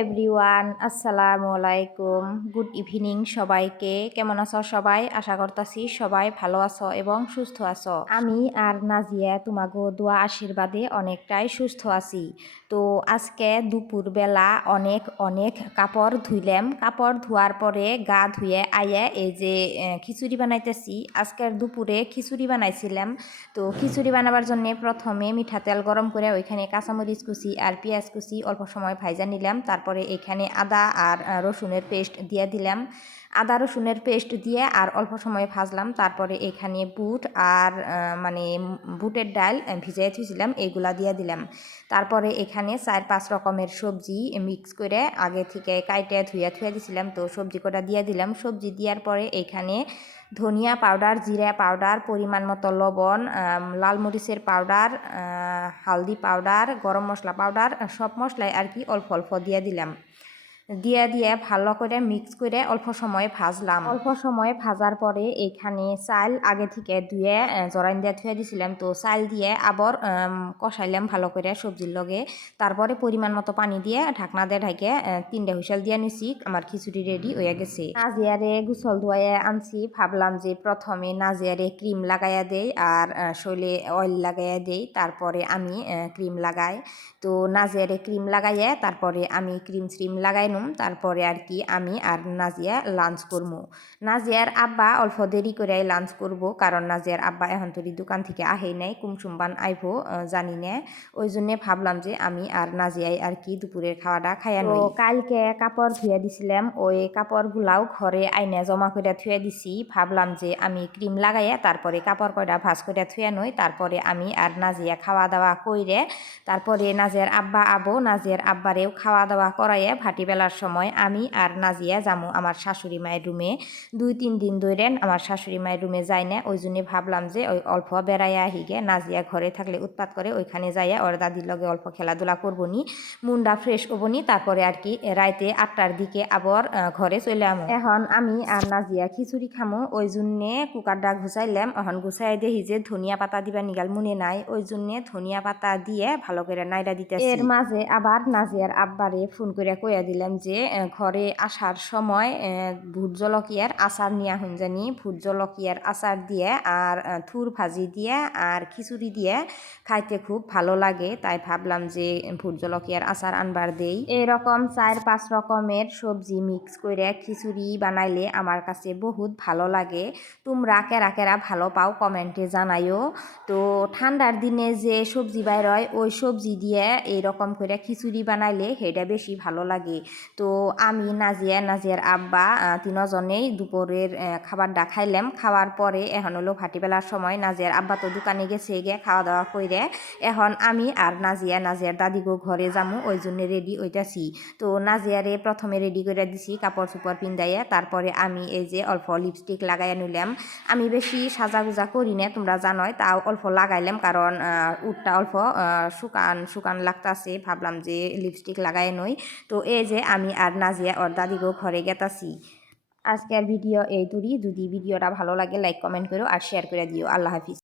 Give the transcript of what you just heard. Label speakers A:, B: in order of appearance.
A: Everyone আসসালামু আলাইকুম। Good evening সবাইকে। কেমন আছো সবাই? আশা করতাছি সবাই ভালো আছো এবং সুস্থ আছো। আমি আর নাজিয়া তোমাগো দোয়া আশীর্বাদে অনেকটাই সুস্থ আছি। তো আজকে দুপুরবেলা অনেক অনেক কাপড় ধুইলাম। কাপড় ধোয়ার পরে গা ধুয়ে আয়ে এই যে খিচুড়ি বানাইতেছি। আজকের দুপুরে খিচুড়ি বানাইছিলাম। তো খিচুড়ি বানাবার জন্য প্রথমে মিঠা তেল গরম করে ওইখানে কাঁচামরিচ কুচি আর পেঁয়াজ কুচি অল্প সময় ভাইজা নিলাম। তারপরে এখানে আদা আর রসুনের পেস্ট দিয়ে দিলাম। আদা, রসুনের পেস্ট দিয়ে আর অল্প সময় ভাজলাম। তারপরে এখানে বুট আর মানে বুটের ডাল ভিজিয়ে থুইছিলাম এইগুলা দিয়ে দিলাম। তারপরে এখানে চার, পাঁচ রকমের সবজি মিক্স করে আগে থেকে কাইটে ধুয়ে ধুয়ে দিছিলাম। তো সবজি কটা দিয়ে দিলাম। সবজি দেওয়ার পরে এখানে ধনিয়া পাউডার জিরা পাউডার পরিমাণ মতো লবণ লাল মরিচের পাউডার হালদি পাউডার গরম মশলা পাউডার সব মশলাই আর কি অল্প অল্প দিয়ে দিলাম। দিয়ে দিয়ে ভালো করে মিক্স করে অল্প সময় ভাজলাম। অল্প সময় ভাজার পরে এইখানে চাল আগে থেকে ধুয়ে জরাইন দিয়ে ধুয়ে দিছিলাম। তো চাল দিয়ে আবার কষাইলাম ভালো করে সবজির লগে। তারপরে পরিমাণ মতো পানি দিয়ে ঢাকনা দিয়ে ঢাকে তিনটা হুইসেল দিয়ে নিছি। আমার খিচুড়ি রেডি হয়ে গেছে। নাজিয়ারে গুসল ধুয়ে আনছি। ভাবলাম যে প্রথমে নাজিয়ারে ক্রিম লাগাইয়া দেই আর শরীরে অয়েল লাগাইয়া দেই। তারপরে আমি ক্রিম লাগাই। তো নাজিয়ারে ক্রিম লাগাইয়া তারপরে আমি ক্রিম শ্রিম লাগাইনুম তারপরে আর কি আমি আর নাজিয়া লাঞ্চ করব নাজিয়ার আব্বা অল্প দেরি করে লাঞ্চ করব কারণ নাজিয়ার আব্বা এখন তোর দোকান থেকে আহেই নাই কুমসুমবান আইবো জানি না। ওই জন্যে ভাবলাম যে আমি আর নাজিয়াই আর কি দুপুরের খাওয়াটা খাইয়া নই। কালকে কাপড় ধুয়ে দিছিলাম ওই কাপড়গুলাও ঘরে আইনে জমা করে থুয়ে দিছি। ভাবলাম যে আমি ক্রিম লাগাইয়া তারপরে কাপড় কয়টা ভাজ করে থুয়ে নই তারপরে আমি আর নাজিয়া খাওয়া দাওয়া কইরে তারপরে নাজিয়ার আব্বা আবো নাজিয়ার আব্বারেও খাওয়া দাওয়া করাইয়ে ভাটি বেলার সময় আমি আর নাজিয়া যামু আমার শাশুড়ি মায়ের রুমে দুই, তিন দিন ধরে আমার শাশুড়ি মায়ের রুমে যাই না ওই জন্য ভাবলাম যে ওই অল্প বেড়াইয়া আহিগে, নাজিয়া ঘরে থাকলে উৎপাত করে, ওইখানে যাইয়া ওর দাদির লগে অল্প খেলাধুলা করব নি মুন্ডা ফ্রেশ হব নি তারপরে আর কি রাইতে আটটার দিকে আবার ঘরে চলে আমো। এখন আমি আর নাজিয়া খিচুড়ি খামো, ওই জন্যে কুকারটা ঘুচাইলাম, এখন গুছাই দেখি যে ধনিয়া পাতা দিবা নিগাল মনে নাই, ওই জন্যে ধনিয়া পাতা দিয়ে ভালো করে নাইরা দিতে এর মাঝে আবার নাজিয়ার আব্বারে ফোন করে কইয়া দিলাম যে ঘরে আসার সময় ভুট জলকিয়ার আচার নিয়া হন জানি। ভুট জলকিয়ার আচার দিয়ে আর থুর ভাজি দিয়ে আর খিচুড়ি দিয়ে খাইতে খুব ভালো লাগে। তাই ভাবলাম যে ভুট জলকিয়ার আচার আনবার দেই। এরকম চার পাঁচ রকমের সবজি মিক্স করে খিচুড়ি বানাইলে আমার কাছে বহুত ভালো লাগে। তোমরা কেরা কেরা ভালো পাও কমেন্টে জানাইও। তো ঠান্ডার দিনে যে সবজি বাইর হয়, ওই সবজি দিয়ে এইরকম করে খিচুড়ি বানাইলে সেটা বেশি ভালো লাগে। তো আমি নাজিয়া, নাজিয়ার আব্বা তিনজনেই দুপুরের খাবারটা খাইলাম। খাওয়ার পরে এখন হলো ভাটিবেলার সময়। নাজিয়ার আব্বা তো দোকানে গেছে গিয়ে খাওয়া দাওয়া করে এখন আমি আর নাজিয়া, নাজিয়ার দাদিগো ঘরে যামু, ওই জন্য রেডি হইতাছি। তো নাজিয়ারে প্রথমে রেডি করে দিছি কাপড় চোপড় পিন্দাইয়া। তারপরে আমি এই যে অল্প লিপস্টিক লাগাইয়া নিলাম। আমি বেশি সাজাগুজা করি না, তোমরা জানোই, তাও অল্প লাগাইলাম কারণ উটটা অল্প শুকান শুকান লাগতাছে। ভাবলাম যে লিপস্টিক লাগাই নই। তো এই যে আমি আর নাজিয়া ওর দাদিগো ঘরে গেতাছি। আজকের ভিডিও এই তুরি। যদি ভিডিওটা ভালো লাগে লাইক কমেন্ট করো আর শেয়ার করে দিও। আল্লাহ হাফিজ।